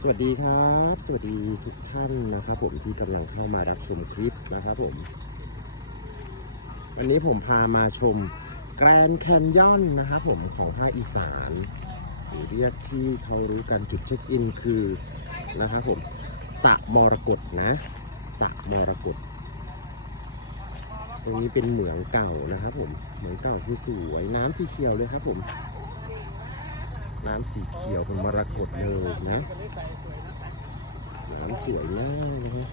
สวัสดีครับ สวัสดีทุกท่านนะครับผมที่กำลังเข้ามารับชมคลิปนะครับผม วันนี้ผมพามาชมแกรนแคนยอนนะครับผมของภาคอีสานหรือเรียกที่เขารู้กันจุดเช็คอินคือนะครับผมสะมรกตนะสะมรกตตรงนี้เป็นเหมืองเก่านะครับผมเหมืองเก่าคือสวยน้ำสีเขียวเลยครับผม น้ำสีเขียวเป็นมรกตเลยนะน้ำสวยมากนะฮะ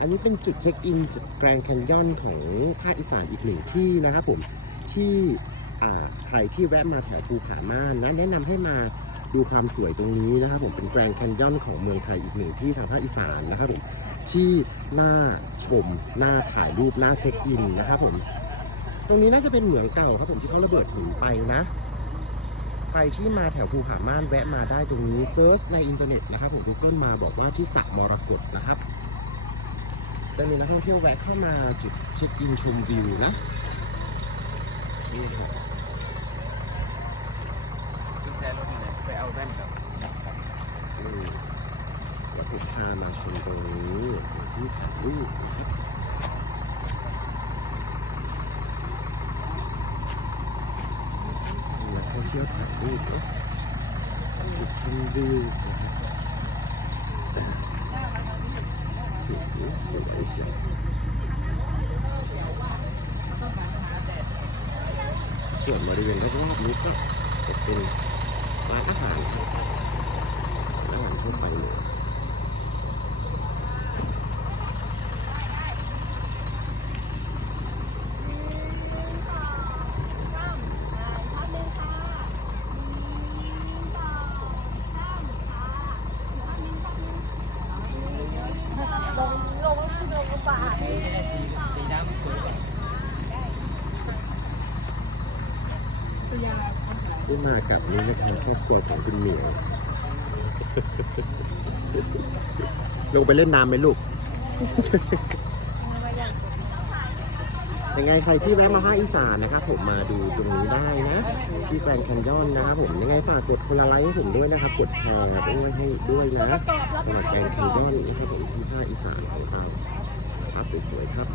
อันนี้เป็นจุดเช็คอินจุดแกรนแคนยอนของภาคอีสานอีกหนึ่งที่นะครับผมที่ใครที่แวะมาแถวภูผาม่านนะแนะนำให้มาดูความสวยตรงนี้นะครับผมเป็นแกรนแคนยอนของเมืองไทยอีกหนึ่งที่ทางภาคอีสานนะครับผมที่น่าชมน่าถ่ายรูปน่าเช็คอินนะครับผม ตรงนี้น่าจะเป็นเหมืองเก่าครับผมที่เขาระเบิดหินไปนะ ใครที่มาแถวภูผาม่านแวะมาได้ตรงนี้เซิร์ชในอินเทอร์เน็ตนะครับผม Google มาบอกว่าที่สระมรกตนะครับ จะมีนักท่องเที่ยวแวะเข้ามาจุดเช็คอินชมวิวนะนี่ครับกุญแจรถอยู่ไหนไปเอาแว่นครับอืมแล้วผมพามาชมตรงนี้ที่ถ่ายรูปนะครับ มีนักท่องเที่ยวถ่ายรูปนะจุดชมวิวนะครับโอ้โหสวยเชียวส่วนบริเวณรอบๆนี้ก็จะเป็นร้านอาหารครับร้านอาหารทั่วไปเลย ลงลงลงบาท สีน้ำสวยกว่า ที่มากับนี้นะครับครอบครัวของคุณเหมียว ลงไปเล่นน้ำไหมลูก ยังไงใครที่แวะมาภาคอีสานนะครับผมมาดูตรงนี้ได้นะ ที่แกรนด์แคนยอนนะครับผมยังไงฝากกดคนละไลค์ให้ผมด้วยนะครับ กดแชร์ด้วยให้ด้วยนะสำหรับแกรนด์แคนยอนนะครับผมที่ภาคอีสานของเราภาพสวยๆครับ